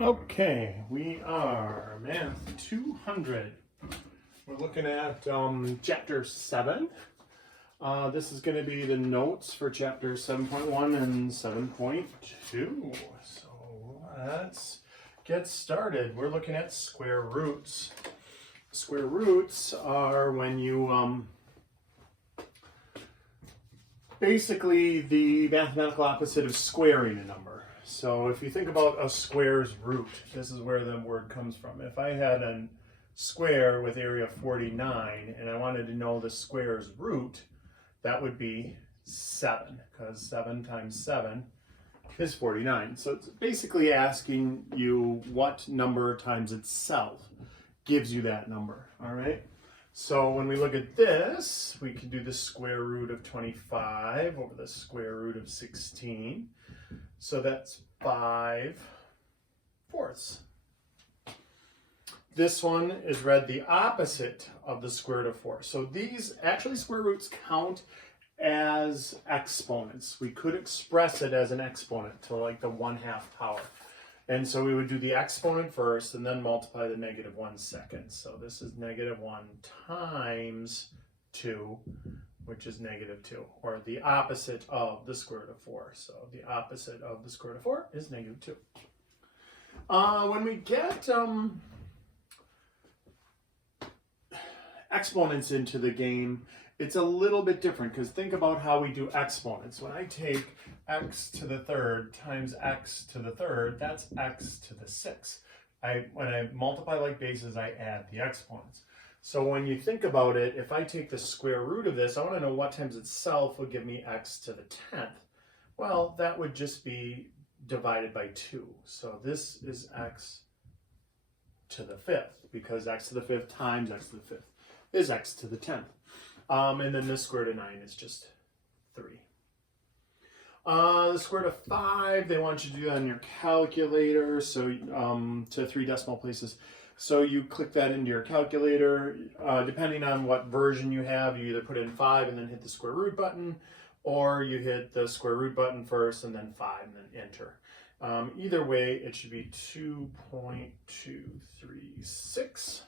Okay, we are Math 200. We're looking at Chapter 7. This is going to be the notes for Chapter 7.1 and 7.2. So let's get started. We're looking at square roots. Square roots are when you basically the mathematical opposite of squaring a number. So if you think about a square's root, this is where the word comes from. If I had a square with area 49 and I wanted to know the square's root, that would be 7, because 7 times 7 is 49. So it's basically asking you what number times itself gives you that number, all right? So when we look at this, we can do the square root of 25 over the square root of 16. So that's 5/4. This one is read the opposite of the square root of 4. So these actually square roots count as exponents. We could express it as an exponent to like the 1/2 power. And so we would do the exponent first and then multiply the -1 second. So this is -1 times 2, which is -2, or the opposite of the square root of 4. So the opposite of the square root of 4 is -2. When we get exponents into the game, it's a little bit different, because think about how we do exponents. When I take x to the third times x to the third, that's x to the 6. When I multiply like bases, I add the exponents. So when you think about it, if I take the square root of this, I want to know what times itself would give me x to the 10th. Well, that would just be divided by 2. So this is x to the 5th, because x to the 5th times x to the 5th is x to the 10th. And then the square root of 9 is just 3. The square root of 5, they want you to do that on your calculator, so to 3 decimal places. So you click that into your calculator. Depending on what version you have, you either put in 5 and then hit the square root button, or you hit the square root button first and then 5 and then enter. Either way, it should be 2.236.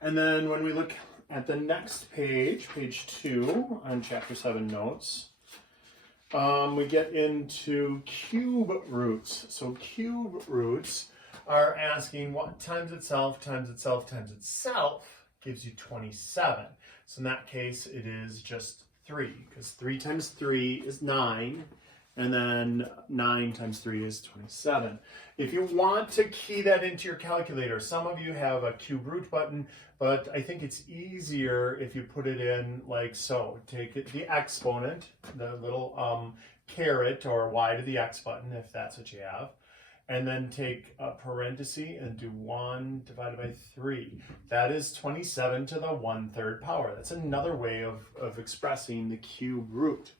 And then when we look at the next page, page 2 on Chapter 7 notes, we get into cube roots. So cube roots are asking what times itself times itself times itself gives you 27. So in that case, it is just 3, because 3 times 3 is 9, and then 9 times 3 is 27. If you want to key that into your calculator, some of you have a cube root button, but I think it's easier if you put it in like so. Take it, the exponent, the little caret or y to the x button, if that's what you have, and then take a parenthesis and do 1 divided by 3. That is 27 to the 1/3 power. That's another way of expressing the cube root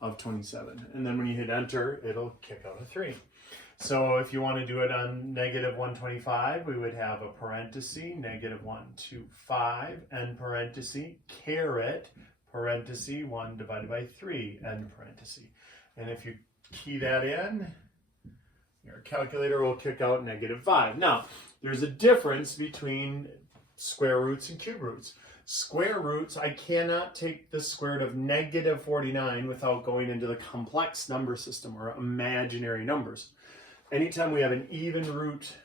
of 27. And then when you hit enter, it'll kick out a 3. So if you want to do it on -125, we would have a parenthesis, -125, end parenthesis, caret, parenthesis, 1 divided by 3, end parenthesis. And if you key that in, your calculator will kick out -5. Now, there's a difference between square roots and cube roots. Square roots, I cannot take the square root of -49 without going into the complex number system, or imaginary numbers. Anytime we have an even root,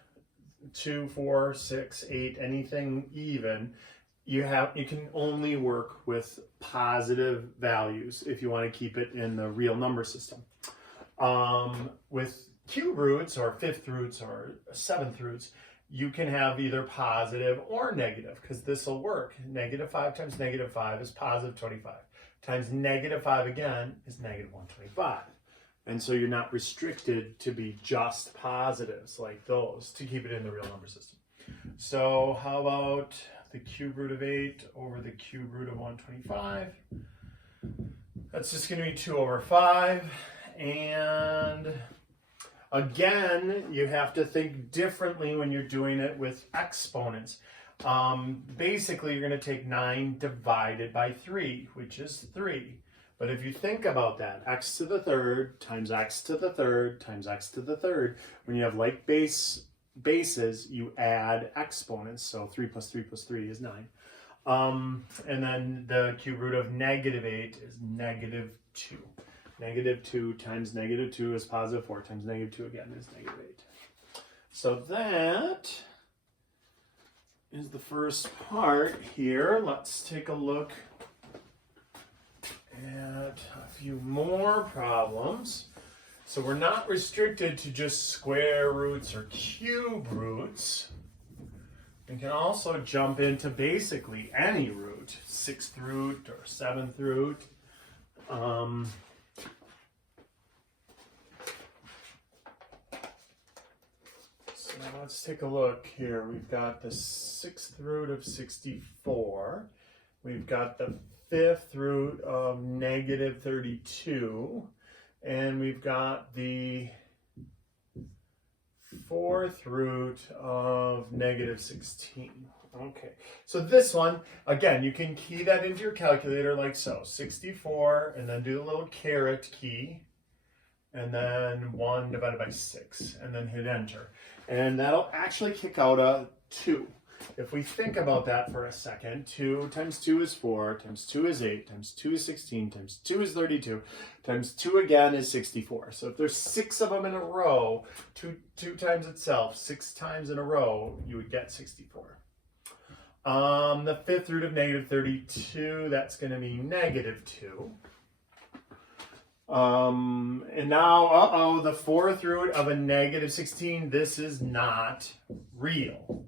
2, 4, 6, 8, anything even, you can only work with positive values if you want to keep it in the real number system. With cube roots or 5th roots or 7th roots, you can have either positive or negative, because this will work. -5 times -5 is positive 25. Times -5 again is -125. And so you're not restricted to be just positives like those to keep it in the real number system. So how about the cube root of 8 over the cube root of 125? That's just going to be 2/5. And again, you have to think differently when you're doing it with exponents. Basically, you're going to take 9 divided by 3, which is 3. But if you think about that, x to the third times x to the third times x to the third, when you have like bases, you add exponents. So 3 plus 3 plus 3 is 9. And then the cube root of negative 8 is negative 2. Negative 2 times negative 2 is positive 4 times negative 2 again is negative 8. So that is the first part here. Let's take a look at a few more problems. So we're not restricted to just square roots or cube roots. We can also jump into basically any root, 6th root or 7th root. So let's take a look here. We've got the 6th root of 64. We've got the 5th root of negative 32. And we've got the 4th root of negative 16. Okay, so this one, again, you can key that into your calculator like so. 64, and then do the little caret key, and then 1 divided by 6, and then hit enter. And that'll actually kick out a 2. If we think about that for a second, 2 times 2 is 4, times 2 is 8, times 2 is 16, times 2 is 32, times 2 again is 64. So if there's 6 of them in a row, 2 times itself, 6 times in a row, you would get 64. The 5th root of negative 32, that's going to be negative 2. And now, the 4th root of a negative 16, this is not real.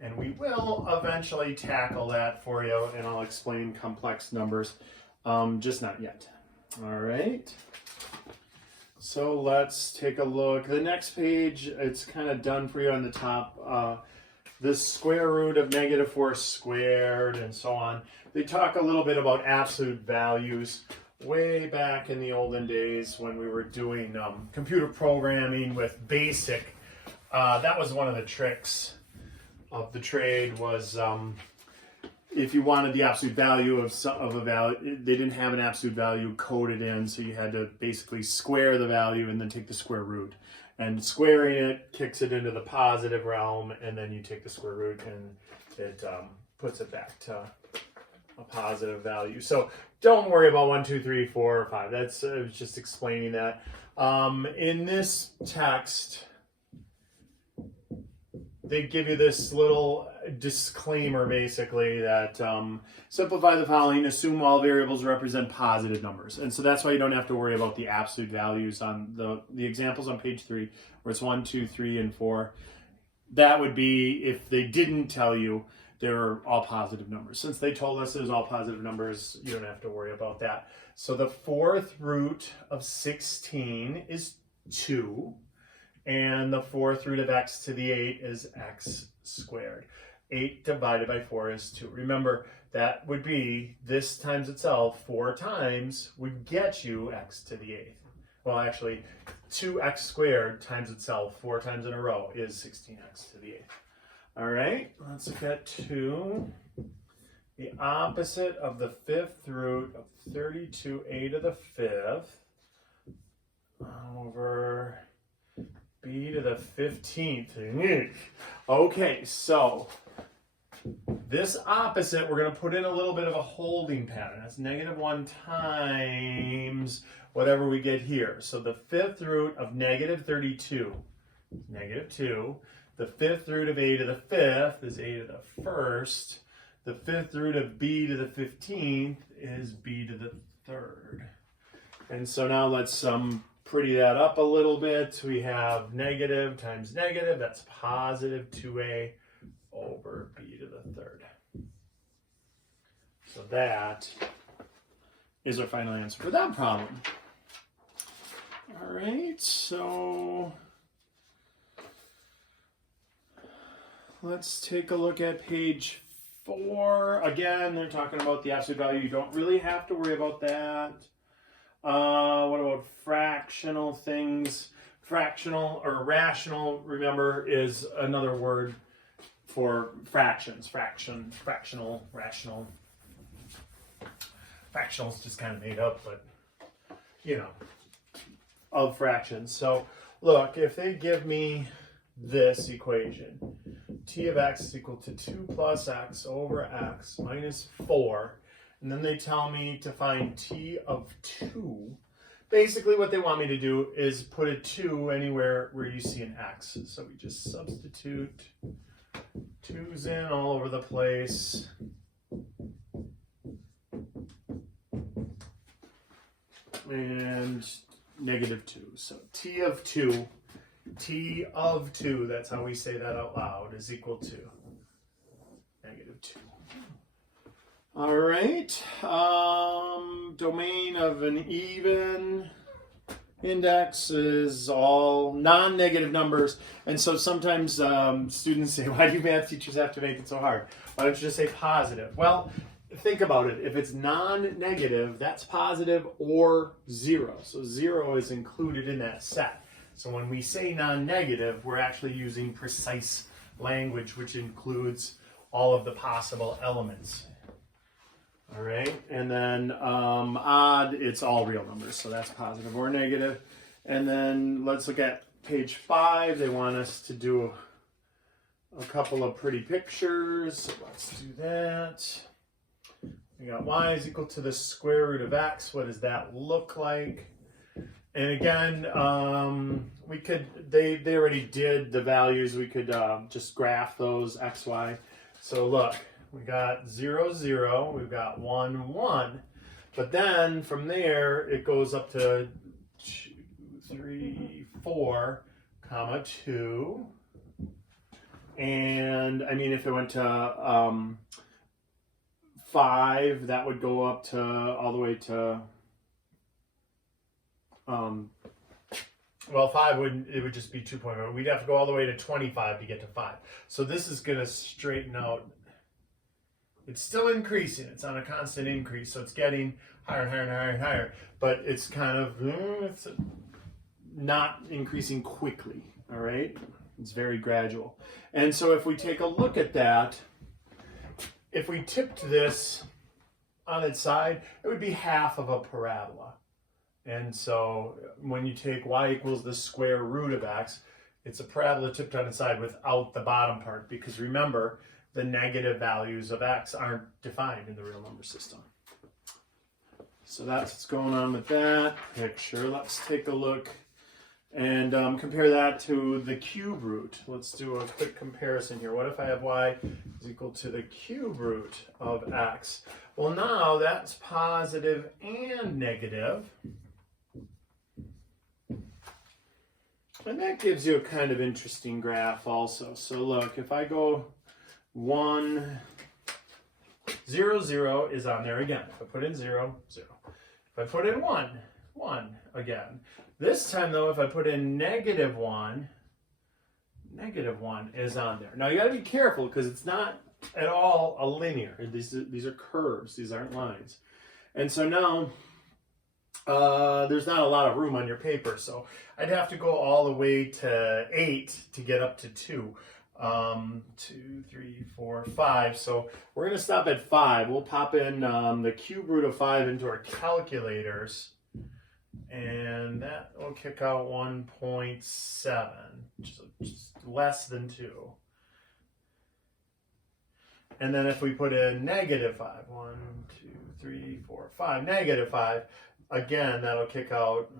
And we will eventually tackle that for you, and I'll explain complex numbers, just not yet. All right. So let's take a look. The next page, it's kind of done for you on the top. The square root of negative 4 squared and so on. They talk a little bit about absolute values. Way back in the olden days when we were doing computer programming with BASIC, that was one of the tricks of the trade was if you wanted the absolute value of a value, they didn't have an absolute value coded in, so you had to basically square the value and then take the square root. And squaring it kicks it into the positive realm, and then you take the square root and it puts it back to a positive value. So don't worry about 1, 2, 3, 4, or 5. That's I was just explaining that. In this text, they give you this little disclaimer basically that simplify the following, assume all variables represent positive numbers. And so that's why you don't have to worry about the absolute values on the examples on page 3, where it's 1, 2, 3, and 4. That would be if they didn't tell you they're all positive numbers. Since they told us it was all positive numbers, you don't have to worry about that. So the 4th root of 16 is 2. And the 4th root of x to the 8 is x squared. 8 divided by 4 is 2. Remember, that would be this times itself 4 times would get you x to the 8th. Well, actually, 2x squared times itself 4 times in a row is 16x to the 8th. All right, let's look at 2. The opposite of the 5th root of 32a to the 5th over b to the 15th. Okay, so this opposite, we're going to put in a little bit of a holding pattern. That's -1 times whatever we get here. So the 5th root of negative 32 is -2. The 5th root of a to the 5th is a to the 1st. The 5th root of b to the 15th is b to the 3rd. And so now let's pretty that up a little bit. We have negative times negative, that's positive 2a over b to the 3rd. So that is our final answer for that problem. All right, so let's take a look at page 4. Again, they're talking about the absolute value. You don't really have to worry about that. What about fractional things? Fractional or rational, remember, is another word for fractions. Fractional, rational. Fractional is just kind of made up, but you know, of fractions. So look, if they give me this equation, t of x is equal to 2 plus x over x minus 4, and then they tell me to find t of 2, basically what they want me to do is put a 2 anywhere where you see an x. So we just substitute 2's in all over the place. And negative 2. So t of 2, that's how we say that out loud, is equal to negative 2. All right. Domain of an even index is all non-negative numbers. And so sometimes students say, why do math teachers have to make it so hard? Why don't you just say positive? Well, think about it. If it's non-negative, that's positive or 0. So 0 is included in that set. So when we say non-negative, we're actually using precise language, which includes all of the possible elements. All right, and then odd, it's all real numbers, so that's positive or negative. And then let's look at page 5. They want us to do a couple of pretty pictures, so let's do that. We got y is equal to the square root of x. What does that look like? And again, we could, they already did the values. We could just graph those x, y. So look, we got 0, 0. We've got 1, 1. But then from there, it goes up to 2, 3, 4, comma 2. And I mean, if it went to 5, that would go up to all the way to well, 5 wouldn't, it would just be 2.0. We'd have to go all the way to 25 to get to 5. So this is going to straighten out. It's still increasing. It's on a constant increase. So it's getting higher and higher and higher and higher. But it's kind of, it's not increasing quickly. All right. It's very gradual. And so if we take a look at that, if we tipped this on its side, it would be half of a parabola. And so when you take y equals the square root of x, it's a parabola tipped on its side without the bottom part, because remember, the negative values of x aren't defined in the real number system. So that's what's going on with that picture. Let's take a look and compare that to the cube root. Let's do a quick comparison here. What if I have y is equal to the cube root of x? Well, now that's positive and negative. And that gives you a kind of interesting graph also. So look, if I go 1, 0, 0 is on there again. If I put in 0, 0. If I put in 1, 1 again. This time though, if I put in negative 1 is on there. Now you gotta be careful because it's not at all a linear. These are curves, these aren't lines. And so now, there's not a lot of room on your paper, so I'd have to go all the way to 8 to get up to 2. 2, 3, 4, 5. So we're going to stop at 5. We'll pop in the cube root of 5 into our calculators, and that will kick out 1.7, just less than 2. And then if we put in negative 5, 1, 2, 3, 4, 5, negative 5, again, that'll kick out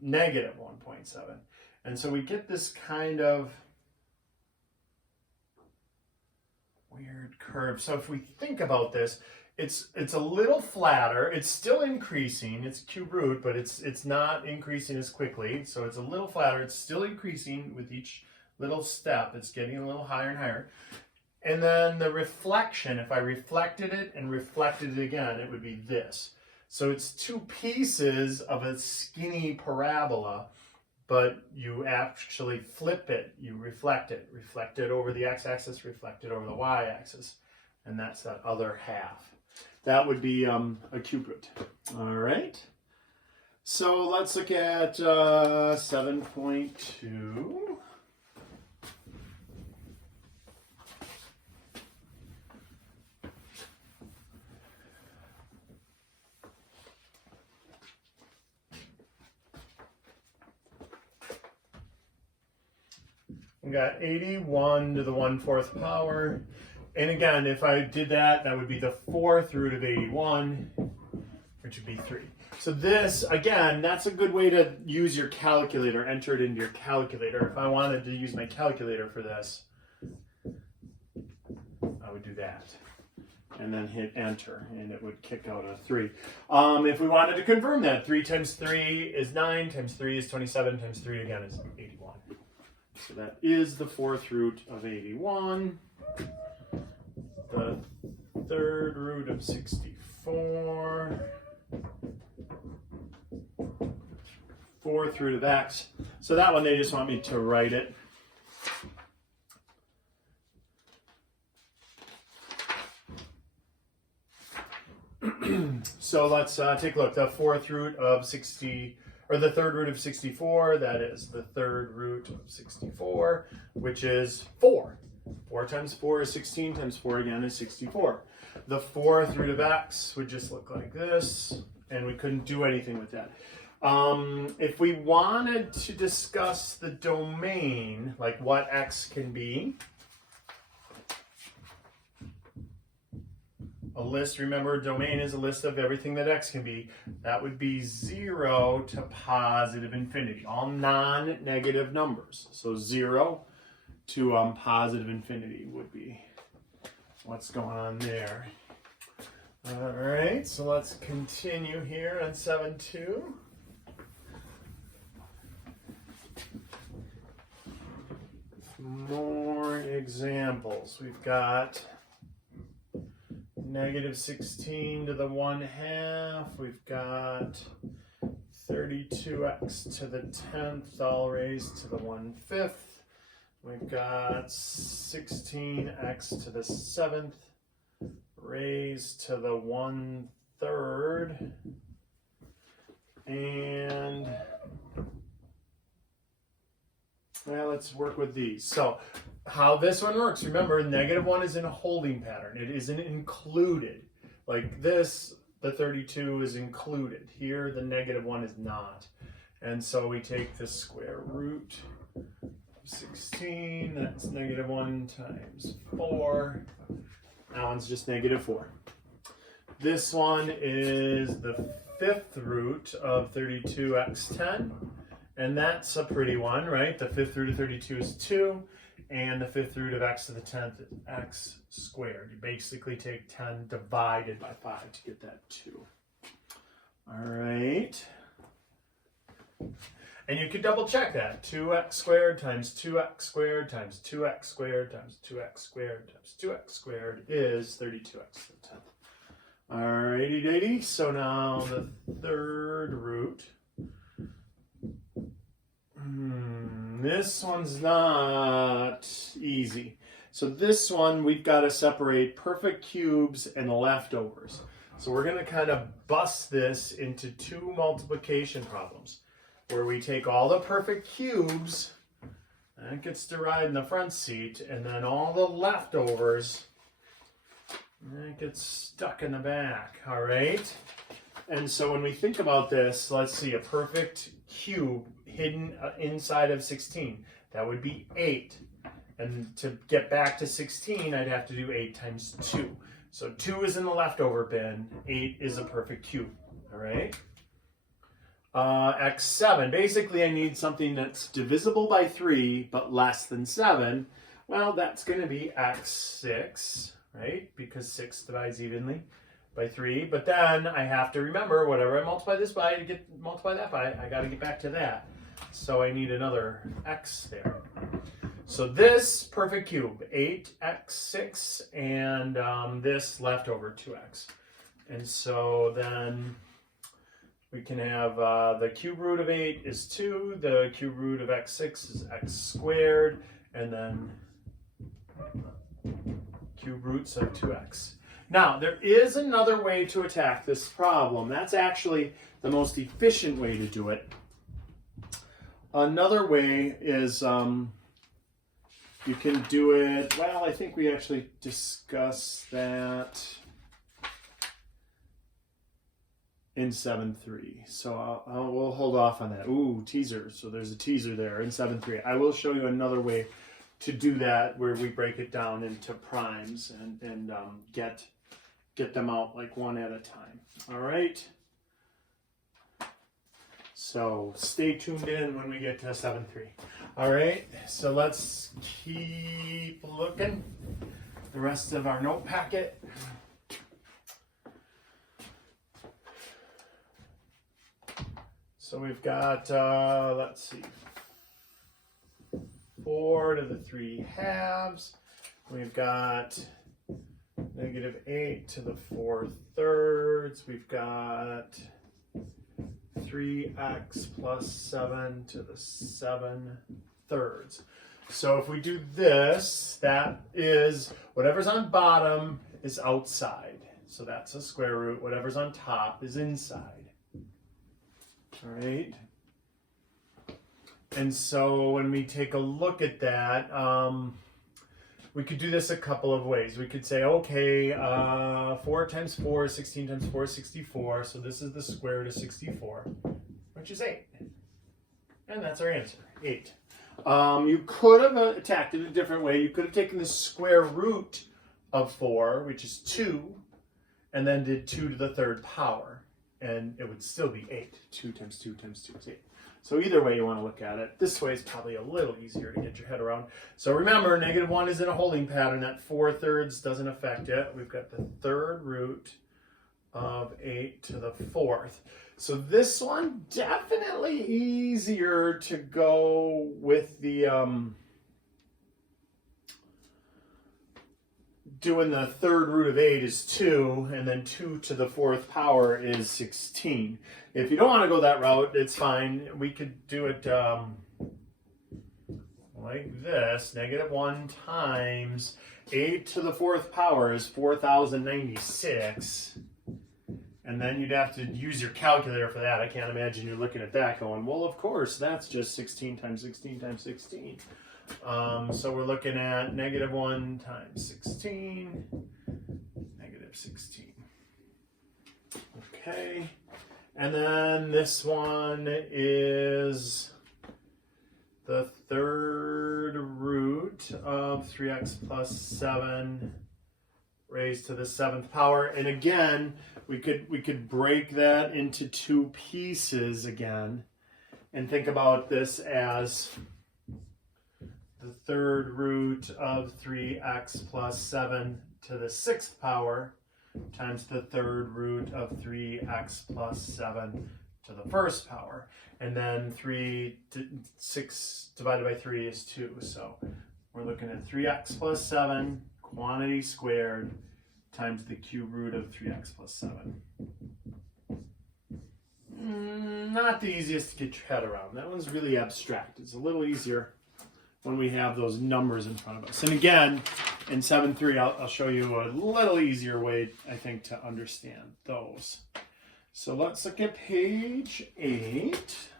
negative 1.7. And so we get this kind of weird curve. So if we think about this, it's a little flatter. It's still increasing. It's cube root, but it's not increasing as quickly. So it's a little flatter. It's still increasing with each little step. It's getting a little higher and higher. And then the reflection, if I reflected it and reflected it again, it would be this. So it's two pieces of a skinny parabola, but you actually flip it, you reflect it over the x-axis, reflect it over the y-axis, and that's that other half. That would be a cube root. All right. So let's look at 7.2. We got 81 to the 1/4 power. And again, if I did that, that would be the 4th root of 81, which would be 3. So this, again, that's a good way to use your calculator, enter it into your calculator. If I wanted to use my calculator for this, I would do that. And then hit enter, and it would kick out a 3. If we wanted to confirm that, 3 times 3 is 9, times 3 is 27, times 3 again is 81. So that is the 4th root of 81. The 3rd root of 64. 4th root of x. So that one, they just want me to write it. So let's take a look. The 4th root of 60, or the 3rd root of 64, that is the 3rd root of 64, which is 4. 4 times 4 is 16, times 4 again is 64. The 4th root of x would just look like this, and we couldn't do anything with that. If we wanted to discuss the domain, like what x can be, a list, remember, domain is a list of everything that x can be. That would be 0 to positive infinity, all non-negative numbers. So 0 to positive infinity would be what's going on there. All right, so let's continue here on 7-2. More examples. We've got negative 16 to the 1/2. We've got 32x to the 10th, all raised to the 1/5. We've got 16x to the 7th, raised to the 1/3. And well, let's work with these. So how this one works, remember, -1 is in a holding pattern. It isn't included. Like this, the 32 is included. Here, the -1 is not. And so we take the square root of 16, that's -1 times 4. That one's just -4. This one is the 5th root of 32x10. And that's a pretty one, right? The 5th root of 32 is 2, and the 5th root of x to the 10th is x squared. You basically take 10 divided by 5 to get that 2. All right. And you could double check that. 2x squared times 2x squared times 2x squared times 2x squared times 2x squared is 32x to the 10th. All righty, so now the 3rd root. This one's not easy. So this one, we've got to separate perfect cubes and the leftovers. So we're going to kind of bust this into 2 multiplication problems, where we take all the perfect cubes, and it gets to ride in the front seat, and then all the leftovers, and it gets stuck in the back, all right? And so when we think about this, let's see, a perfect cube hidden inside of 16. That would be 8. And to get back to 16, I'd have to do 8 times 2. So 2 is in the leftover bin. 8 is a perfect cube. All right? X7. Basically, I need something that's divisible by 3, but less than 7. Well, that's going to be X6, right? Because 6 divides evenly by 3, but then I have to remember whatever I multiply this by to multiply that by, I got to get back to that. So I need another x there. So this perfect cube, 8x6, and this leftover 2x. And so then we can have the cube root of 8 is 2, the cube root of x6 is x squared, and then cube roots of 2x. Now, there is another way to attack this problem. That's actually the most efficient way to do it. Another way is you can do it, well, I think we actually discussed that in 7.3. So we'll hold off on that. Ooh, teaser. So there's a teaser there in 7.3. I will show you another way to do that, where we break it down into primes and get them out like one at a time. All right. So stay tuned in when we get to 7-3. All right. So let's keep looking. The rest of our note packet. So we've got, let's see, 4 to the 3 halves. We've got -8 to the 4 thirds. We've got 3x plus 7 to the 7 thirds. So if we do this, that is whatever's on bottom is outside. So that's a square root. Whatever's on top is inside. All right. And so when we take a look at that, we could do this a couple of ways. We could say, okay, 4 times 4 is 16 times 4 is 64. So this is the square root of 64, which is 8. And that's our answer, 8. You could have attacked it a different way. You could have taken the square root of 4, which is 2, and then did 2 to the 3rd power. And it would still be 8. 2 times 2 times 2 is 8. So either way you want to look at it. This way is probably a little easier to get your head around. So remember, -1 is in a holding pattern. That 4 thirds doesn't affect it. We've got the 3rd root of 8 to the 4th. So this one, definitely easier to go with the doing the 3rd root of 8 is 2, and then 2 to the 4th power is 16. If you don't want to go that route, it's fine. We could do it like this. -1 times 8 to the 4th power is 4,096. And then you'd have to use your calculator for that. I can't imagine you're looking at that going, well, of course, that's just 16 times 16 times 16. So we're looking at -1 times 16, -16. Okay. And then this one is the 3rd root of 3x plus 7 raised to the 7th power. And again, we could break that into 2 pieces again and think about this as the 3rd root of 3x plus 7 to the 6th power times the 3rd root of 3x plus 7 to the 1st power. And then 6 divided by 3 is 2. So we're looking at 3x plus 7, quantity squared, times the cube root of 3x plus 7. Not the easiest to get your head around. That one's really abstract. It's a little easier when we have those numbers in front of us. And again, in 7-3, I'll show you a little easier way, I think, to understand those. So let's look at page 8.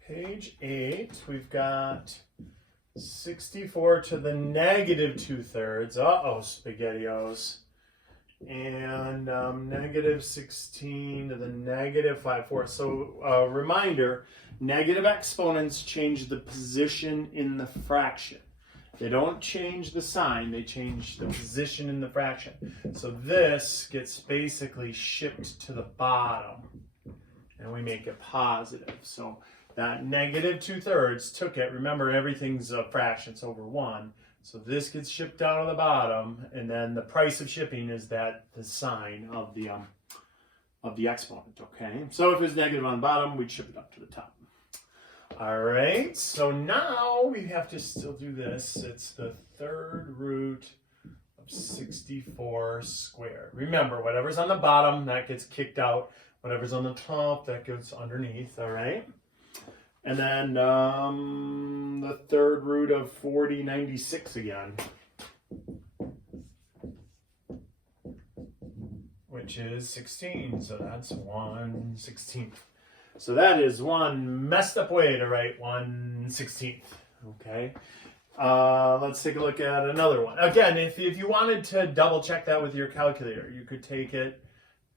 Page 8, we've got 64 to the -2 thirds. Uh-oh, SpaghettiOs. And -16 to the -5 fourths. So reminder, negative exponents change the position in the fraction. They don't change the sign, they change the position in the fraction. So this gets basically shipped to the bottom, and we make it positive. So that -2 thirds took it. Remember, everything's a fraction, it's over 1. So this gets shipped down to the bottom, and then the price of shipping is the sign of the exponent, okay? So if it's negative on the bottom, we'd ship it up to the top. All right, so now we have to still do this. It's the 3rd root of 64 squared. Remember, whatever's on the bottom, that gets kicked out. Whatever's on the top, that goes underneath, all right? And then the 3rd root of 4096 again, which is 16. So that's 1/16. So that is one messed up way to write 1/16. Okay. Let's take a look at another one. Again, if you wanted to double check that with your calculator, you could take it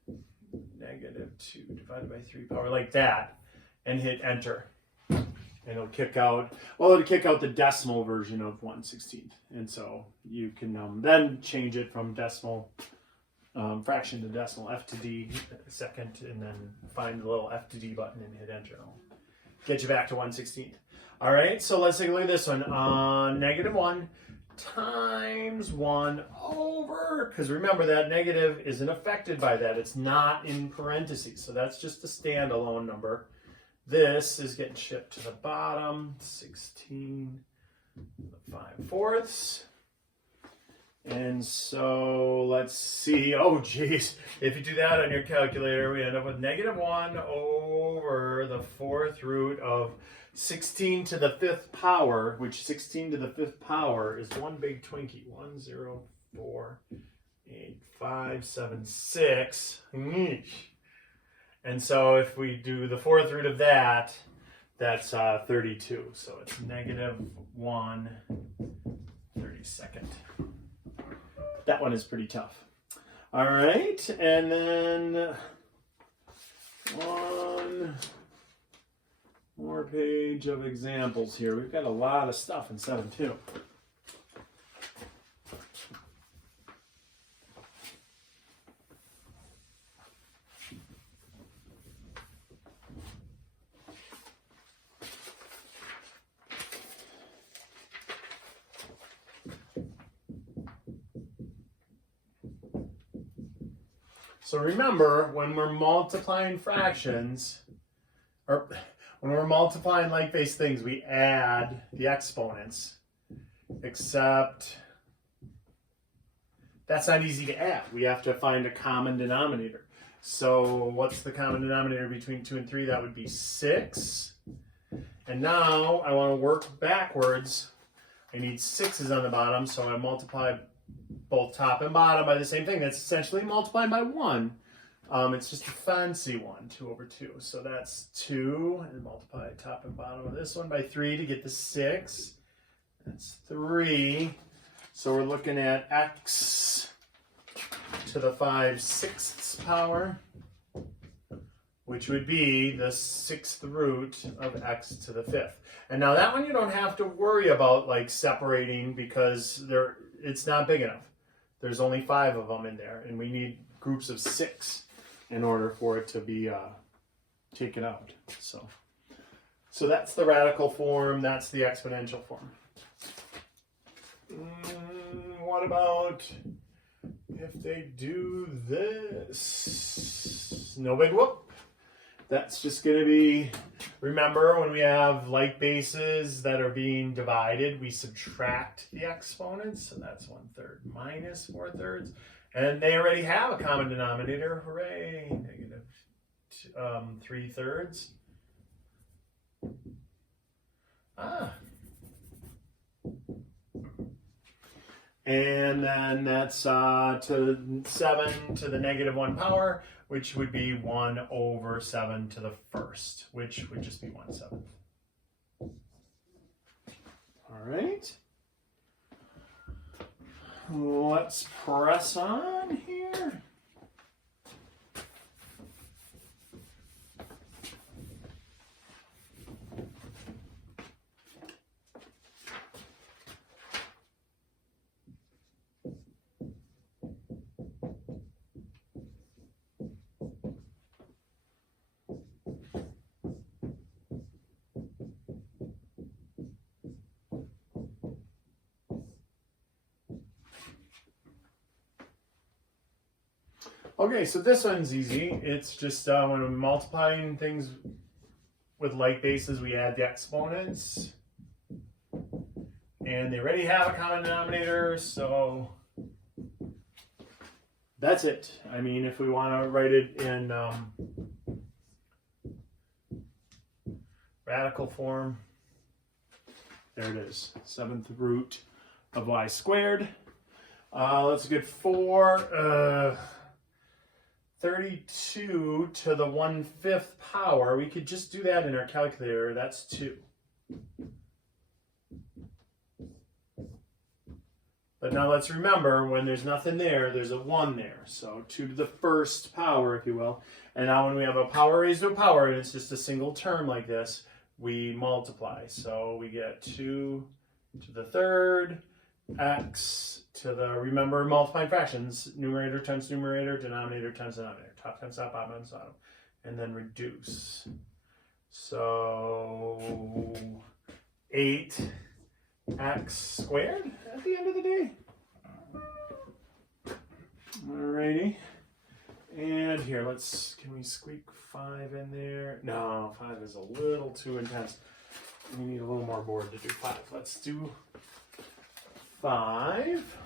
-2 divided by 3 power like that and hit enter. And it'll kick out, well, it'll kick out the decimal version of 1/16. And so you can then change it from decimal fraction to decimal, F to D second, and then find the little F to D button and hit enter. It'll get you back to 1/16. All right, so let's take a look at this one. -1 times 1 over, because remember that negative isn't affected by that. It's not in parentheses, so that's just a standalone number. This is getting shipped to the bottom, 16 5/4. And so let's see, oh geez, if you do that on your calculator, we end up with -1 over the 4th root of 16 to the 5th power, which 16 to the 5th power is one big Twinkie. 1, 0, 4, 8, 5, 7, 6. And so if we do the 4th root of that, that's 32. So it's -1 32nd. That one is pretty tough. All right, and then one more page of examples here. We've got a lot of stuff in 7-2. So remember, when we're multiplying fractions, or when we're multiplying like-based things, we add the exponents, except that's not easy to add. We have to find a common denominator. So what's the common denominator between 2 and 3? That would be 6. And now I want to work backwards. I need 6's on the bottom, so I multiply both top and bottom by the same thing. That's essentially multiplying by 1. It's just a fancy one, 2 over 2. So that's 2, and multiply top and bottom of this one by 3 to get the 6. That's 3. So we're looking at x to the 5/6 power, which would be the 6th root of x to the 5th. And now that one you don't have to worry about like separating, because it's not big enough. There's only 5 of them in there, and we need groups of 6 in order for it to be taken out. So that's the radical form. That's the exponential form. What about if they do this? No big whoop. That's just going to be, remember, when we have like bases that are being divided, we subtract the exponents. So that's 1/3 minus 4/3. And they already have a common denominator. Hooray! -3/3. And then that's to 7 to the -1 power, which would be 1 over 7 to the 1st, which would just be 1/7. All right. Let's press on here. Okay, so this one's easy. It's just when we're multiplying things with like bases, we add the exponents. And they already have a common denominator, so that's it. I mean, if we want to write it in radical form, there it is, 7th root of y squared. Let's get 4. 32 to the 1/5 power. We could just do that in our calculator. That's 2. But now let's remember, when there's nothing there, there's a 1 there. So 2 to the first power, if you will. And now when we have a power raised to a power, and it's just a single term like this, we multiply. So we get 2 to the third, x to the, remember multiplying fractions, numerator times numerator, denominator times denominator, top times top, bottom times bottom, and then reduce. So 8x squared at the end of the day. Alrighty. And here, can we squeak 5 in there? No, 5 is a little too intense. We need a little more board to do 5. Let's do 5.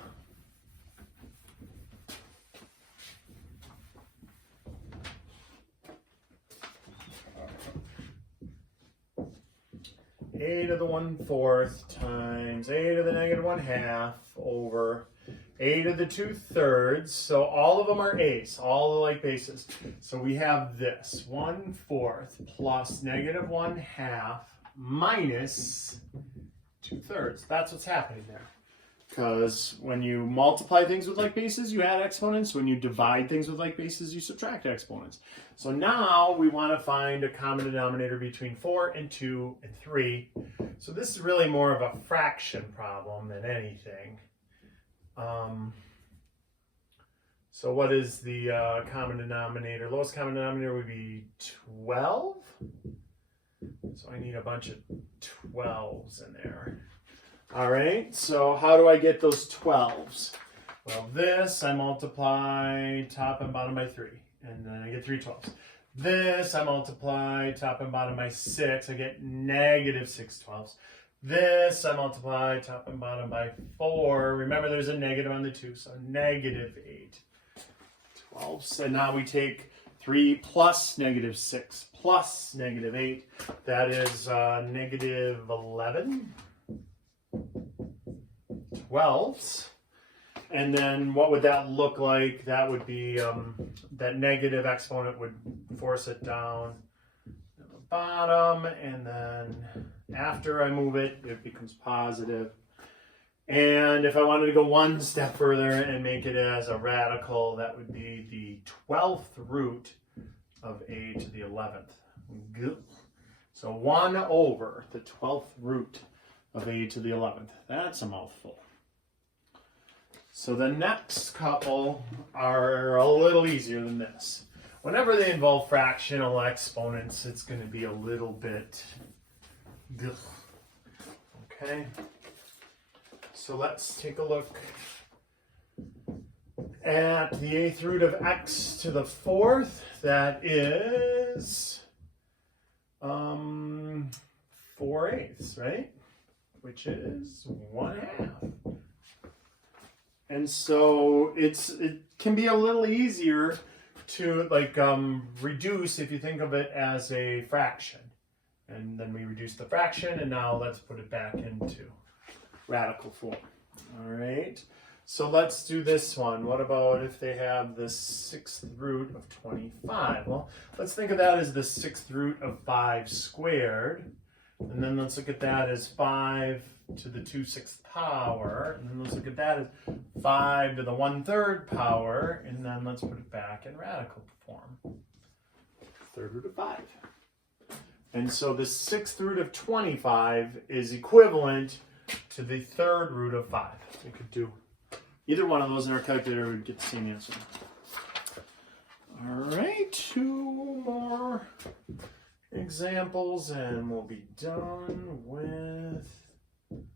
A to the 1/4 times a to the negative 1/2 over a to the 2/3. So all of them are a's, all the like bases. So we have this 1/4 plus negative 1/2 minus 2/3. That's what's happening there. Because when you multiply things with like bases, you add exponents. When you divide things with like bases, you subtract exponents. So now we want to find a common denominator between 4 and 2 and 3. So this is really more of a fraction problem than anything. So what is the common denominator? Lowest common denominator would be 12. So I need a bunch of 12s in there. All right, so how do I get those 12s? Well, this I multiply top and bottom by 3, and then I get 3 12s. This I multiply top and bottom by 6, I get negative 6 12s. This I multiply top and bottom by 4. Remember, there's a negative on the 2, so negative 8 12s. And now we take 3 plus negative 6 plus negative 8. That is negative 11 12s. And then what would that look like? That would be that negative exponent would force it down to the bottom, and then after I move it, it becomes positive. And if I wanted to go one step further and make it as a radical, that would be the 12th root of a to the 11th. So 1 over the 12th root of a to the 11th. That's a mouthful. So the next couple are a little easier than this. Whenever they involve fractional exponents, it's going to be a little bit, okay? So let's take a look at the 8th root of x to the 4th. That is 4/8, right? Which is 1/2. And so it can be a little easier to reduce if you think of it as a fraction. And then we reduce the fraction, and now let's put it back into radical form. All right. So let's do this one. What about if they have the 6th root of 25? Well, let's think of that as the 6th root of 5 squared. And then let's look at that as 5 to the 2/6 power. And then let's look at that as 5 to the 1/3 power. And then let's put it back in radical form. 3rd root of 5. And so the 6th root of 25 is equivalent to the 3rd root of 5. We could do either one of those in our calculator, we'd get the same answer. All right, 2 more examples and we'll be done with 2.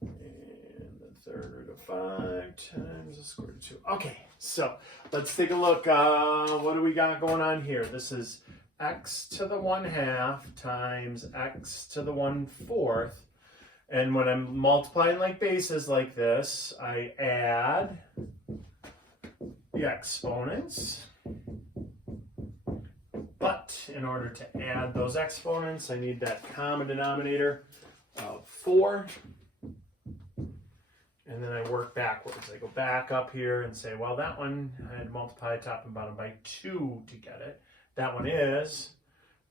And the 3rd root of 5 times the square root of 2. Okay, so let's take a look. What do we got going on here? This is x to the 1/2 times x to the 1/4. And when I'm multiplying like bases like this, I add the exponents. But in order to add those exponents, I need that common denominator of 4. And then I work backwards. I go back up here and say, well, that one I had multiplied top and bottom by 2 to get it. That one is.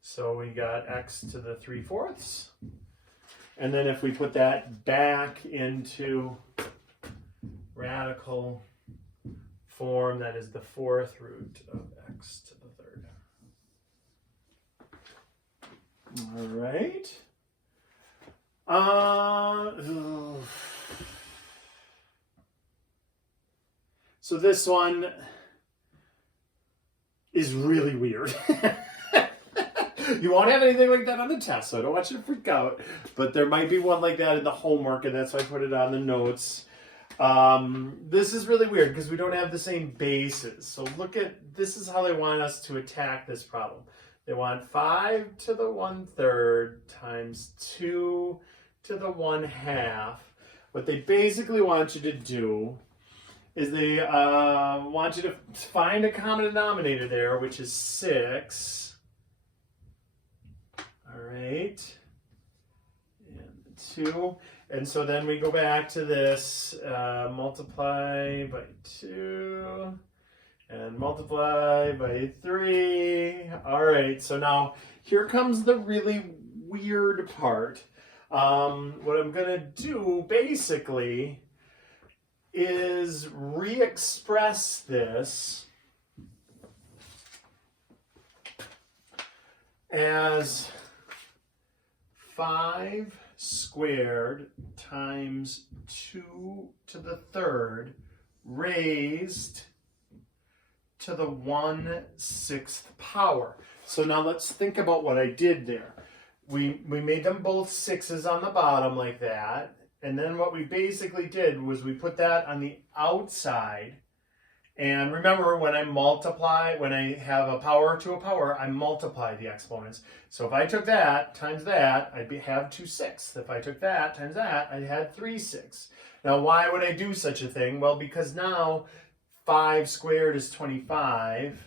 So we got x to the 3/4. And then if we put that back into radical form, that is the fourth root of x to the third. All right. So this one is really weird. You won't have anything like that on the test, so I don't want you to freak out. But there might be one like that in the homework, and that's why I put it on the notes. This is really weird because we don't have the same bases. So look at, this is how they want us to attack this problem. They want 5 to the 1/3 times 2 to the 1/2. What they basically want you to do is they want you to find a common denominator there, which is 6. All right, and 2. And so then we go back to this, multiply by 2 and multiply by 3. All right, so now here comes the really weird part. What I'm gonna do basically is re-express this as 5 squared times 2 to the 3rd raised to the 1/6 power. So now let's think about what I did there. We made them both 6s on the bottom like that. And then what we basically did was we put that on the outside. And remember, when I multiply, when I have a power to a power, I multiply the exponents. So if I took that times that, I'd have 2 6. If I took that times that, I had 3 6. Now, why would I do such a thing? Well, because now 5 squared is 25.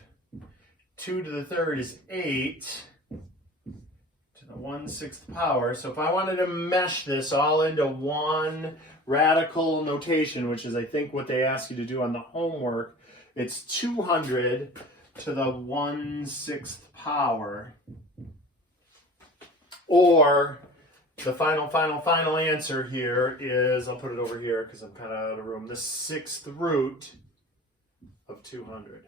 2 to the 3rd is 8 to the 1/6 power. So if I wanted to mesh this all into one radical notation, which is I think what they ask you to do on the homework, it's 200 to the 1/6 power. Or the final answer here is, I'll put it over here because I'm kind of out of room, the 6th root of 200.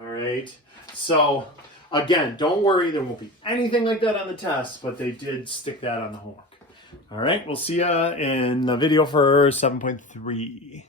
All right, so again, don't worry, there won't be anything like that on the test, but they did stick that on the homework. All right, we'll see you in the video for 7.3.